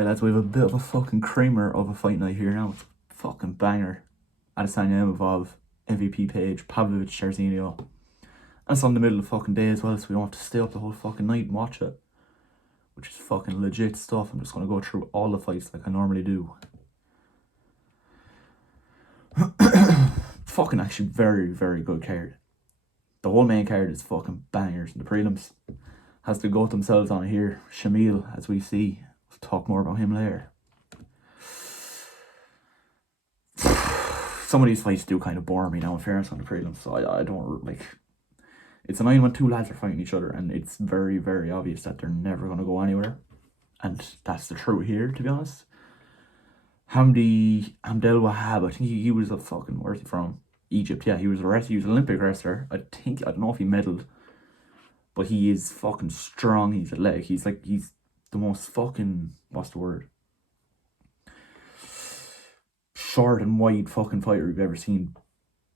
Right, lads, we have a bit of a fucking creamer of a fight night here now. It's a fucking banger. Adesanya, Imavov, MVP page, Pavlovich, Jarzinho. And it's on the middle of the fucking day as well, so we don't have to stay up the whole fucking night and watch it. Which is fucking legit stuff. I'm just going to go through all the fights like I normally do. Fucking actually very, very good card. The whole main card is fucking bangers. And the prelims has to go themselves on here. Shamil, as we see. We'll talk more about him later. Some of these fights do kind of bore me now, in fairness, on the prelims, so I don't, like... It's annoying when two lads are fighting each other, and it's very, very obvious that they're never going to go anywhere. And that's the truth here, to be honest. Hamdel Wahab, I think he was a fucking... Where's he from? Egypt, yeah, he was an Olympic wrestler. I don't know if he medalled, but he is fucking strong, he's athletic, he's the most fucking... What's the word? Short and wide fucking fighter you've ever seen.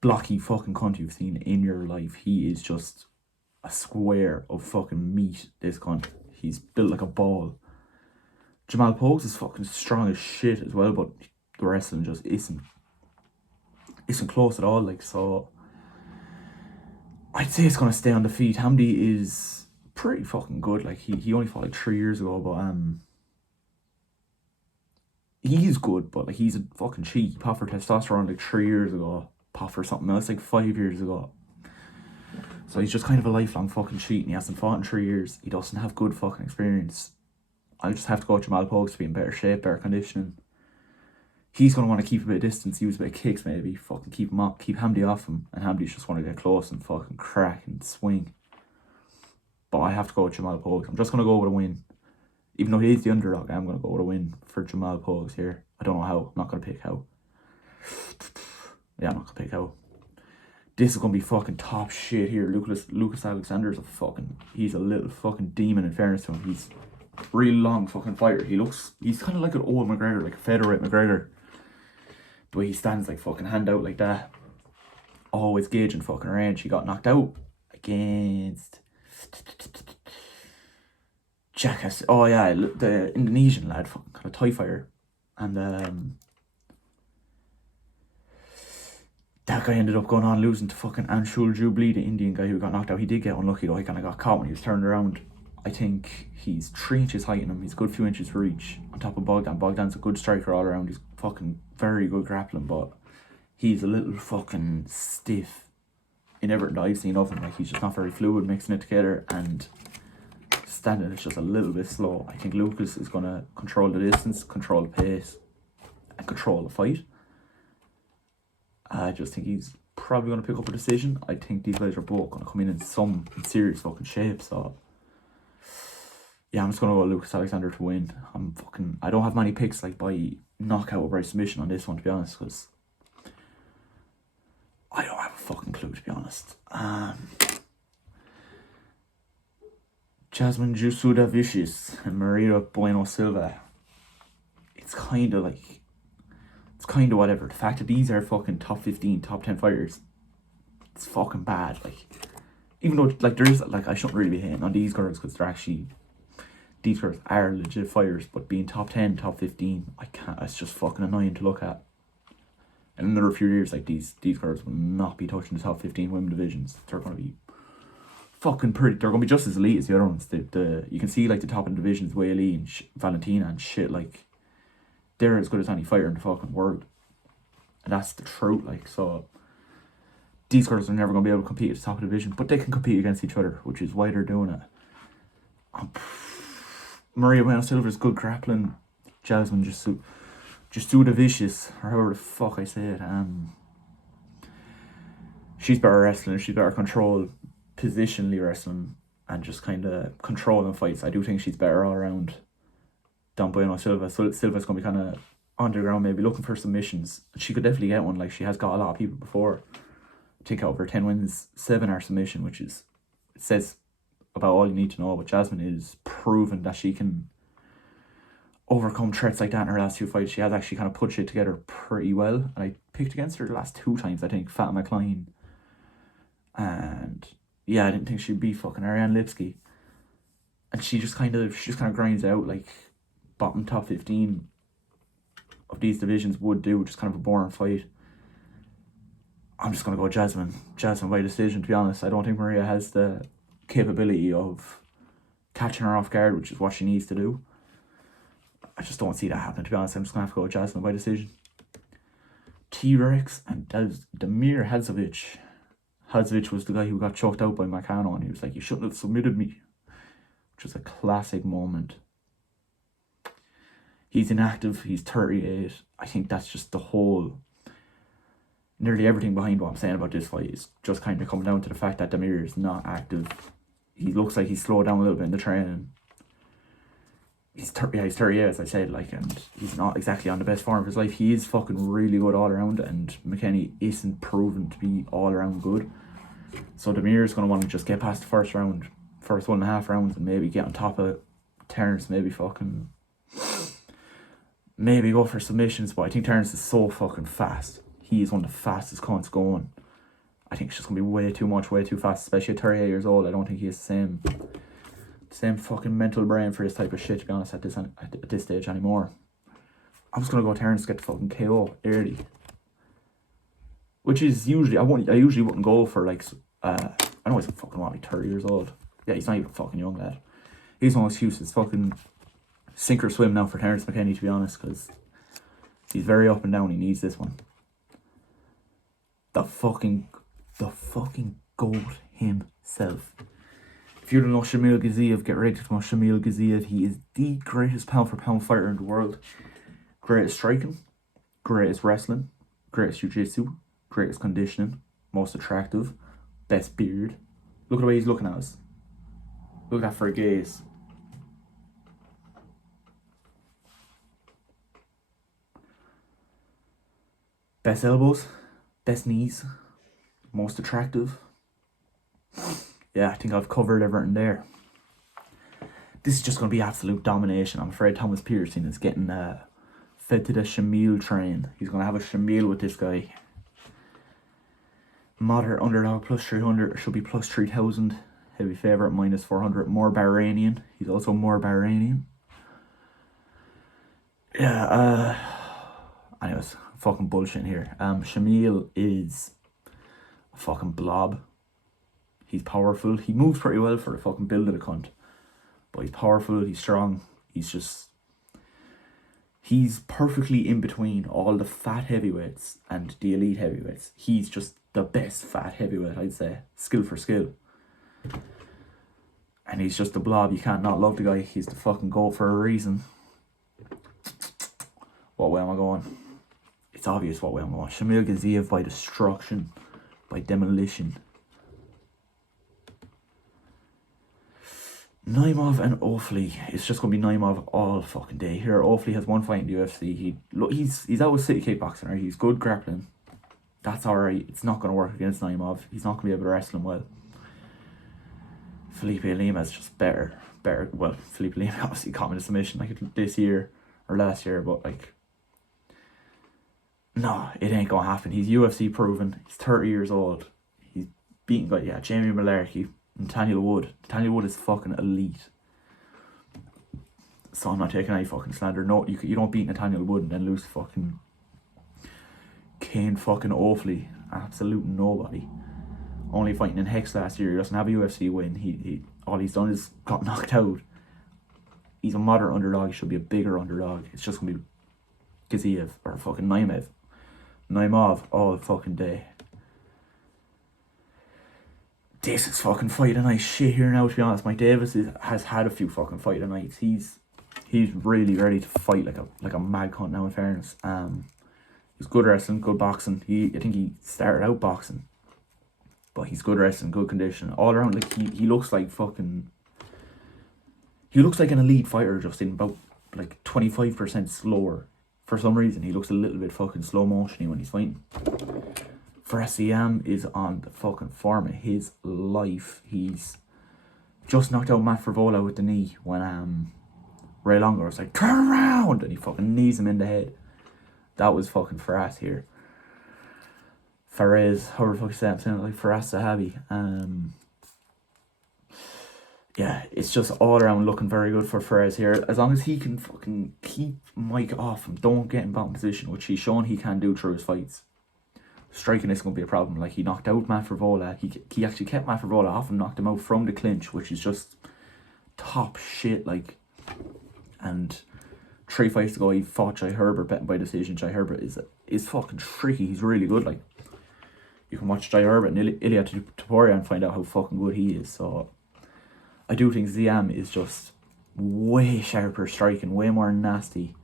Blocky fucking cunt you've seen in your life. He is just a square of fucking meat, this cunt. He's built like a ball. Jamal Pokes is fucking strong as shit as well, but the wrestling just isn't close at all, like, so I'd say it's gonna stay on the feet. Hamdi is pretty fucking good. Like, he only fought like 3 years ago, but he's good, but like, he's a fucking cheat. He popped for testosterone like 3 years ago. Pop for something else like 5 years ago. So he's just kind of a lifelong fucking cheat, and he hasn't fought in 3 years. He doesn't have good fucking experience. I just have to go with Jamal Pokes to be in better shape, better conditioning. He's going to want to keep a bit of distance, use a bit of kicks maybe, fucking keep him up, keep Hamdi off him, and Hamdi's just want to get close and fucking crack and swing. But I have to go with Jamal Pokes. I'm just going to go with a win. Even though he is the underdog, I'm going to go with a win for Jamal Pokes here. I don't know how. I'm not going to pick how. Yeah, I'm not going to pick how. This is going to be fucking top shit here. Lucas Alexander's he's a little fucking demon, in fairness to him. He's a really long fucking fighter. He's kind of like an old McGregor, like a featherweight McGregor. The way he stands, like, fucking hand out like that. Always gauging fucking range. He got knocked out against Jackass. Oh yeah, the Indonesian lad, fucking kind of Thai fighter. And that guy ended up going on losing to fucking Anshul Jubilee, the Indian guy who got knocked out. He did get unlucky though. He kind of got caught when he was turned around. I think he's 3 inches higher than him. He's a good few inches for each. On top of Bogdan. Bogdan's a good striker all around. He's fucking very good grappling, but he's a little fucking stiff in everything that I've seen of him. Like, he's just not very fluid mixing it together, and standing is just a little bit slow. I think Lucas is going to control the distance, control the pace, and control the fight. I just think he's probably going to pick up a decision. I think these guys are both going to come in some serious fucking shape, so yeah, I'm just going to go Lucas Alexander to win. I don't have many picks like by knockout or by submission on this one, to be honest, because I don't have a fucking clue, to be honest. Jasmine Jusuda Vicious and Maria Bueno Silva. It's kind of whatever. The fact that these are fucking top 15, top 10 fighters, it's fucking bad. Like, even though, like, there is, like, I shouldn't really be hating on these girls, because these girls are legit fighters, but being top 10, top 15, I can't, it's just fucking annoying to look at. And in another few years, like, these girls will not be touching the top 15 women divisions. They're going to be fucking pretty, they're going to be just as elite as the other ones. You can see, like, the top of the divisions, Weili and Valentina and shit, like, they're as good as any fighter in the fucking world. And that's the truth, like, so these girls are never going to be able to compete at the top of the division, but they can compete against each other, which is why they're doing it. Maria Bueno Silva's good grappling. Jasmine Jusuda Vicious, or however the fuck I say it, she's better wrestling, she's better control, positionally wrestling, and just kind of controlling fights. I do think she's better all around than Bueno Silva. So Silva's going to be kind of underground, maybe looking for submissions. She could definitely get one. Like, she has got a lot of people before. I think over 10 wins, 7 are submission, which is, it says about all you need to know. But Jasmine is proven that she can overcome threats like that in her last 2 fights. She has actually kind of put shit together pretty well. And I picked against her the last 2 times, I think, Fatima Klein. And yeah, I didn't think she'd be fucking Ariane Lipski. And she just kind of grinds out, like, bottom top 15 of these divisions would do, just kind of a boring fight. I'm just going to go Jasmine by decision, to be honest. I don't think Maria has the capability of catching her off guard, which is what she needs to do. I just don't see that happening, to be honest. I'm just going to have to go Jasmine by decision. T-Rex and Damir Hadzovic. Hadzovic was the guy who got choked out by Marcano, and he was like, you shouldn't have submitted me. Which is a classic moment. He's inactive, he's 38. I think that's just the whole... Nearly everything behind what I'm saying about this fight is just kind of coming down to the fact that Damir is not active. He looks like he's slowed down a little bit in the training. He's 38, as I said, like, and he's not exactly on the best form of his life. He is fucking really good all around, and McKenny isn't proven to be all around good. So Damir is going to want to just get past the first 1.5 rounds, and maybe get on top of Terence, maybe go for submissions. But I think Terence is so fucking fast. He is one of the fastest cunts going. I think it's just going to be way too much, way too fast, especially at 38 years old. I don't think he has the same fucking mental brain for this type of shit, to be honest, at this stage anymore. I'm just going to go Terence to get the fucking KO early. Which is usually, I usually wouldn't go for, like, I know he's fucking, like 30 years old. Yeah, he's not even fucking young, lad. He's no excuse. It's fucking sink or swim now for Terence McKenny, to be honest, because he's very up and down. He needs this one. The fucking GOAT himself. If you don't know Shamil Gaziev, get ready to know Shamil Gaziev. He is the greatest pound for pound fighter in the world. Greatest striking, greatest wrestling, greatest jiu-jitsu, greatest conditioning, most attractive, best beard. Look at the way he's looking at us. Look at that for a gaze. Best elbows, best knees, most attractive. Yeah, I think I've covered everything there. This is just going to be absolute domination. I'm afraid Thomas Pearson is getting fed to the Shamil train. He's going to have a Shamil with this guy. Moderate underdog plus 300, should be plus 3,000. Heavy favourite minus 400. More Bahrainian. He's also more Bahrainian. Yeah, anyways, fucking bullshit here. Shamil is a fucking blob. He's powerful. He moves pretty well for the fucking build of the cunt. But he's powerful, he's strong. He's perfectly in between all the fat heavyweights and the elite heavyweights. He's just the best fat heavyweight, I'd say. Skill for skill. And he's just a blob. You can't not love the guy. He's the fucking GOAT for a reason. What way am I going? It's obvious what way I'm going. Shamil Gaziev by destruction. By demolition. Imavov and Offaly. It's just going to be Imavov all fucking day. Here, Offaly has one fight in the UFC. He's out with city kickboxing, right? He's good grappling. That's alright. It's not going to work against Imavov. He's not going to be able to wrestle him well. Felipe Lima is just better. Well, Felipe Lima obviously caught him in a submission like this year or last year, but like, no, it ain't going to happen. He's UFC proven. He's 30 years old. He's beaten guys. Yeah, Jamie Malarkey. Nathaniel Wood. Nathaniel Wood is fucking elite. So I'm not taking any fucking slander. No, you don't beat Nathaniel Wood and then lose to fucking Kane fucking Offaly. Absolute nobody. Only fighting in Hex last year. He doesn't have a UFC win. He all he's done is got knocked out. He's a moderate underdog. He should be a bigger underdog. It's just gonna be Gaziev or fucking Imavov all fucking day. This is fucking fight of night shit here now, to be honest. Mike Davis has had a few fucking fight of nights. He's really ready to fight like a mad cunt now, in fairness. He's good wrestling, good boxing. I think he started out boxing. But he's good wrestling, good condition. All around, like he looks like fucking... He looks like an elite fighter, just in about like 25% slower. For some reason, he looks a little bit fucking slow motiony when he's fighting. Farasiam is on the fucking form of his life. He's just knocked out Matt Frivola with the knee when Ray Longo was like, turn around! And he fucking knees him in the head. That was fucking Faraz here. Faraz, however the fuck you say it, I'm saying it like Faraz Sahabi. yeah, it's just all around looking very good for Perez here. As long as he can fucking keep Mike off him, don't get in bottom position, which he's shown he can do through his fights. Striking is going to be a problem. Like, he knocked out Matt Frivola. He actually kept Matt Frivola off and knocked him out from the clinch, which is just top shit. Like, and 3 fights ago, he fought Jai Herbert, betting by decision. Jai Herbert is fucking tricky. He's really good. Like, you can watch Jai Herbert and Ilya Topuria and find out how fucking good he is. So, I do think Ziam is just way sharper striking, way more nasty.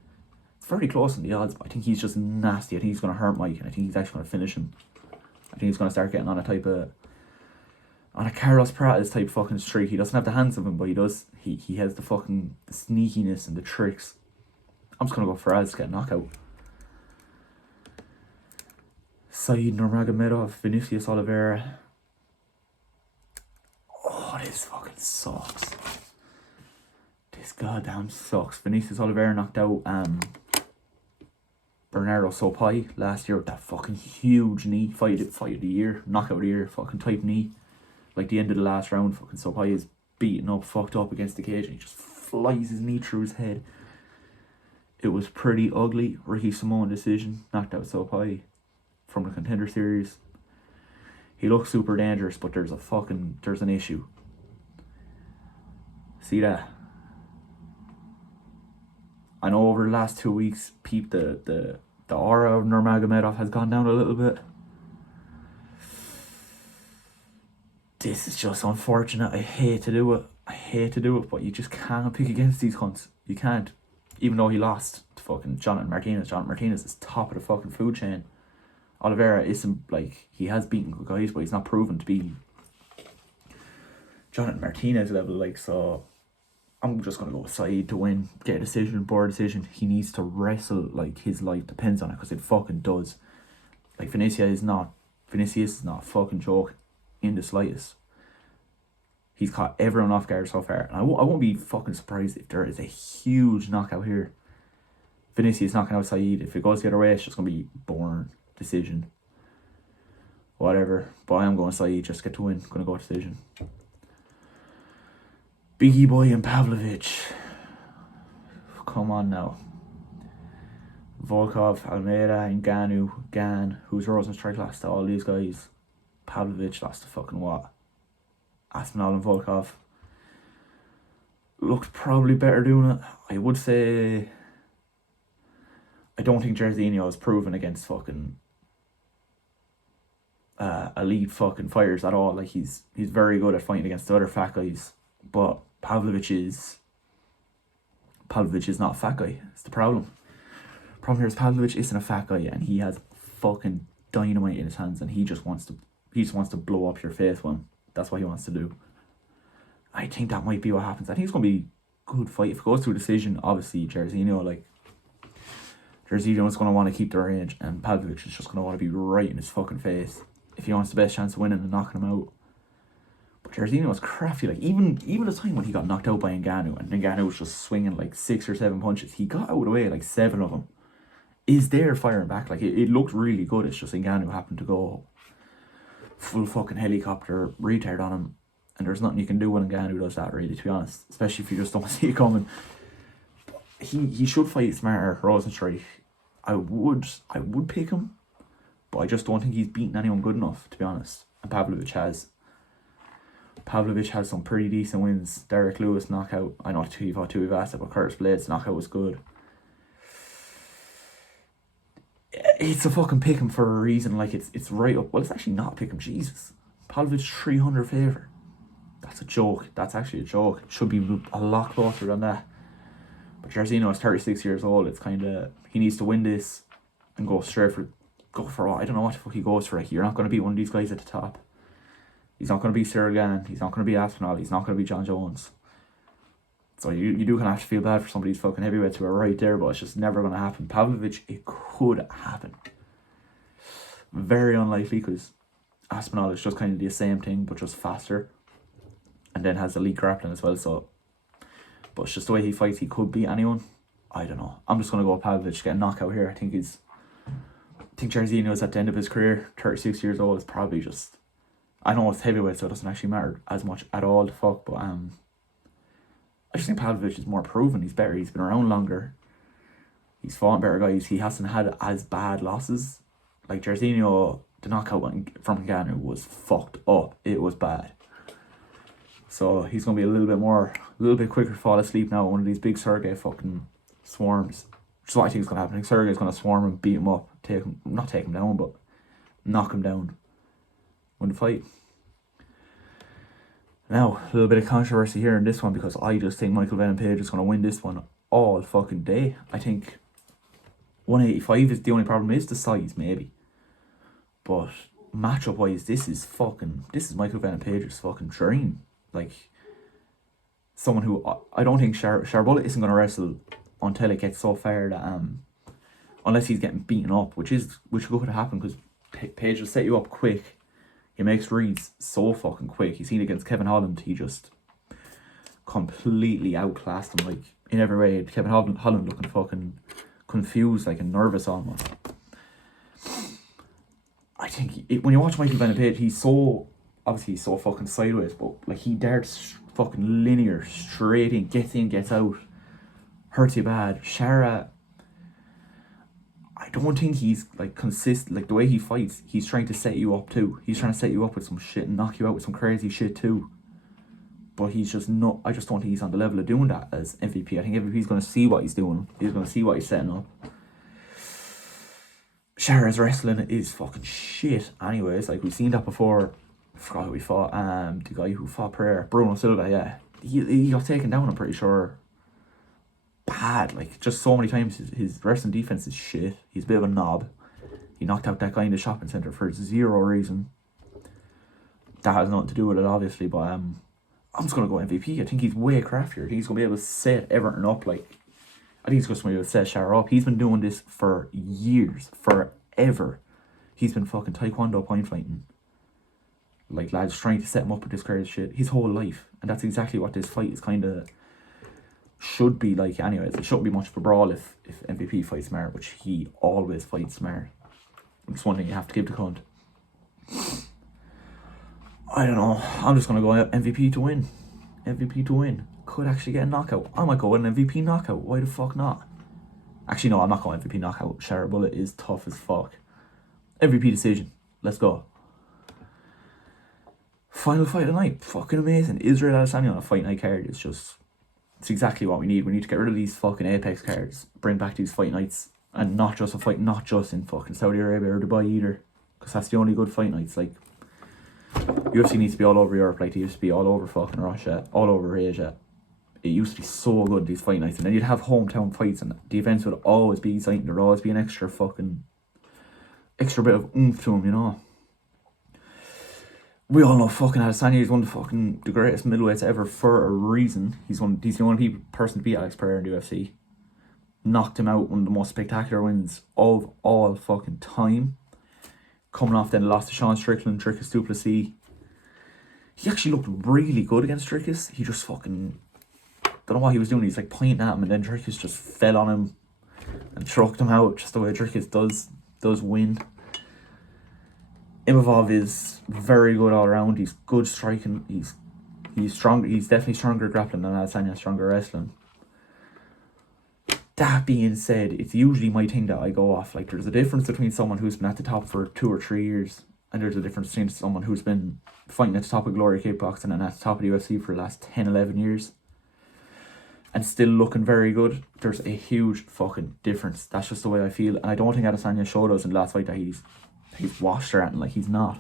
It's very close in the odds, but I think he's just nasty. I think he's going to hurt Mike, and I think he's actually going to finish him. I think he's going to start getting on a Carlos Prates type fucking streak. He doesn't have the hands of him, but he does. He has the fucking sneakiness and the tricks. I'm just going to go for Perez to get a knockout. Said Nurmagomedov, Vinicius Oliveira. Oh, this fucking sucks. This goddamn sucks. Vinicius Oliveira knocked out Bernardo Sopai last year with that fucking huge knee. Fight of the year, knockout of the year, fucking type knee. Like the end of the last round, fucking Sopai is beaten up, fucked up against the cage, and he just flies his knee through his head. It was pretty ugly. Ricky Simon decision, knocked out Sopai from the Contender Series. He looks super dangerous, but there's an issue. See that? I know over the last 2 weeks, the aura of Nurmagomedov has gone down a little bit. This is just unfortunate. I hate to do it, but you just can't pick against these cunts. You can't. Even though he lost to fucking Jonathan Martinez. Jonathan Martinez is top of the fucking food chain. Oliveira isn't, like, he has beaten good guys, but he's not proven to be Jonathan Martinez level, like, so I'm just going to go with Saeed to win, get a decision, board decision. He needs to wrestle like his life depends on it, because it fucking does. Like, Vinicius is not a fucking joke in the slightest. He's caught everyone off guard so far, and I won't be fucking surprised if there is a huge knockout here. Vinicius knocking out Saeed. If it goes the other way, it's just going to be boring decision. Whatever, but I am going Saeed just to get to win. Going to go decision. Biggie Boy and Pavlovich. Come on now. Volkov, Almeida, and Gan, who's Rosen strike lost to all these guys. Pavlovich lost to fucking what? Aspinall and Volkov. Looked probably better doing it. I would say I don't think Jairzinho is proven against fucking elite fucking fighters at all. Like, he's very good at fighting against the other fat guys, but Pavlovich is not a fat guy. It's the problem. Problem here is Pavlovich isn't a fat guy, and he has fucking dynamite in his hands, and he just wants to blow up your face with him. That's what he wants to do. I think that might be what happens. I think it's going to be a good fight. If it goes to a decision, obviously Jairzinho is going to want to keep the range, and Pavlovich is just going to want to be right in his fucking face if he wants the best chance of winning and knocking him out. But Jairzinho was crafty. Like, even the time when he got knocked out by Ngannou, and Ngannou was just swinging like 6 or 7 punches, he got out of the way like 7 of them. Is there firing back? Like, it looked really good. It's just Ngannou happened to go full fucking helicopter retard on him, and there's nothing you can do when Ngannou does that, really, to be honest. Especially if you just don't see it coming. He should fight smarter, Rosenstrike. I would pick him, but I just don't think he's beaten anyone good enough, to be honest. And Pavlovich has some pretty decent wins. Derek Lewis knockout. I know he fought Tuivasa, but Curtis Blades knockout was good. It's a fucking pick him for a reason. Like, it's right up. Well, it's actually not a pick him. Jesus. Pavlovich 300 favour. That's a joke. That's actually a joke. It should be a lot closer than that. But Jairzinho is 36 years old. It's kind of, he needs to win this and go for what? I don't know what the fuck he goes for. You're not going to beat one of these guys at the top. He's not going to be Cyril Gane. He's not going to be Aspinall. He's not going to be John Jones. So you do kind of have to feel bad for some of these fucking heavyweights who are right there, but it's just never going to happen. Pavlovich, it could happen. Very unlikely, because Aspinall is just kind of the same thing, but just faster. And then has elite grappling as well, so. But it's just the way he fights, he could beat anyone. I don't know. I'm just going to go with Pavlovich, get a knockout here. I think Jairzinho is at the end of his career. 36 years old is probably just. I know it's heavyweight, so it doesn't actually matter as much at all, the fuck, but I just think Pavlovich is more proven. He's better. He's been around longer. He's fought better guys. He hasn't had as bad losses. Like Jairzinho, the knockout from Ngannou was fucked up. It was bad. So he's going to be a little bit quicker to fall asleep now. One of these big Sergey fucking swarms. Which is what I think is going to happen. I think Sergey's going to swarm him, beat him up, not take him down, but knock him down. Win the fight. Now, a little bit of controversy here in this one because I just think Michael Venom Page is going to win this one all fucking day. I think 185 is the only problem, is the size maybe. But matchup wise, this is Michael Venom Page's fucking dream. Like, someone who I don't think Sharbullet isn't going to wrestle until it gets so far that unless he's getting beaten up, which could happen because Page will set you up quick. He makes reads so fucking quick. You seen against Kevin Holland, he just completely outclassed him, like, in every way. Kevin Holland looking fucking confused, like, and nervous almost. I think when you watch Michael Venom Page, he's so fucking sideways, but like he darts fucking linear, straight in, gets out, hurts you bad. Shara, I don't think he's like consistent. Like the way he fights, he's trying to set you up too. He's trying to set you up with some shit and knock you out with some crazy shit too. But he's just not. I just don't think he's on the level of doing that as MVP. I think MVP's going to see what he's doing. He's going to see what he's setting up. Shara's wrestling is fucking shit. Anyways, like we've seen that before. I forgot who we fought. The guy who fought Pereira, Bruno Silva. Yeah, he got taken down. I'm pretty sure. Bad, like just so many times. His wrestling defense is shit. He's a bit of a knob. He knocked out that guy in the shopping centre for zero reason. That has nothing to do with it, obviously. But I'm just gonna go MVP. I think he's way craftier. I think he's gonna be able to set everything up. Like, I think he's just gonna be able to set Shara up. He's been doing this for years, forever. He's been fucking taekwondo point fighting. Like lads trying to set him up with this crazy shit his whole life, and that's exactly what this fight is kind of should be like. Anyways, it shouldn't be much of a brawl if MVP fights smart, which he always fights smart. It's one thing you have to give the cunt. I don't know. I'm just gonna go MVP to win. MVP to win. Could actually get a knockout. I might go with an MVP knockout. Why the fuck not? Actually, no, I'm not going MVP knockout. Sharbullet is tough as fuck. MVP decision. Let's go. Final fight of the night. Fucking amazing. Israel Adesanya on a fight night card is just... It's exactly what we need. We need to get rid of these fucking Apex cards. Bring back these fight nights. And not just a fight, not just in fucking Saudi Arabia or Dubai either. Because that's the only good fight nights. Like, UFC needs to be all over Europe like they used to be all over fucking Russia, all over Asia. It used to be so good, these fight nights. And then you'd have hometown fights and the events would always be exciting. There'd always be an extra bit of oomph to them, you know. We all know fucking Adesanya is one of the greatest middleweights ever for a reason. He's the only person to beat Alex Pereira in the UFC. Knocked him out, one of the most spectacular wins of all fucking time. Coming off then the loss to Sean Strickland, Dricus du Plessis. He actually looked really good against Dricus. He just fucking... don't know what he was doing. He's like pointing at him and then Dricus just fell on him and choked him out, just the way Dricus does win. Imavov is very good all around. He's good striking. He's strong. He's definitely stronger grappling than Adesanya, stronger wrestling. That being said, it's usually my thing that I go off. Like, there's a difference between someone who's been at the top for 2 or 3 years, and there's a difference between someone who's been fighting at the top of Glory Kickboxing and at the top of the UFC for the last 10, 11 years. And still looking very good. There's a huge fucking difference. That's just the way I feel. And I don't think Adesanya showed us in the last fight that he's washed or anything. Like, he's not.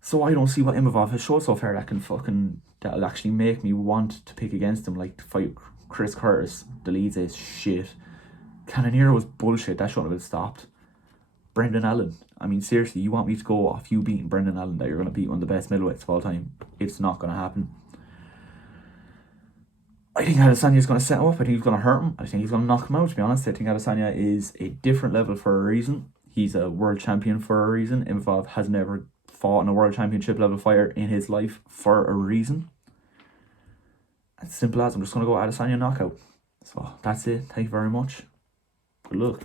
So I don't see what Imavov has showed so far that'll actually make me want to pick against him. Like, to fight Chris Curtis, Delize is shit. Cannonier was bullshit. That shouldn't have been stopped. Brendan Allen. I mean, seriously, you want me to go off you beating Brendan Allen that you're going to beat one of the best middleweights of all time? It's not going to happen. I think Adesanya's going to set him up. I think he's going to hurt him. I think he's going to knock him out, to be honest. I think Adesanya is a different level for a reason. He's a world champion for a reason. Imavov has never fought in a world championship level fighter in his life for a reason. It's simple as I'm just going to go Adesanya knockout. So that's it. Thank you very much. Good luck.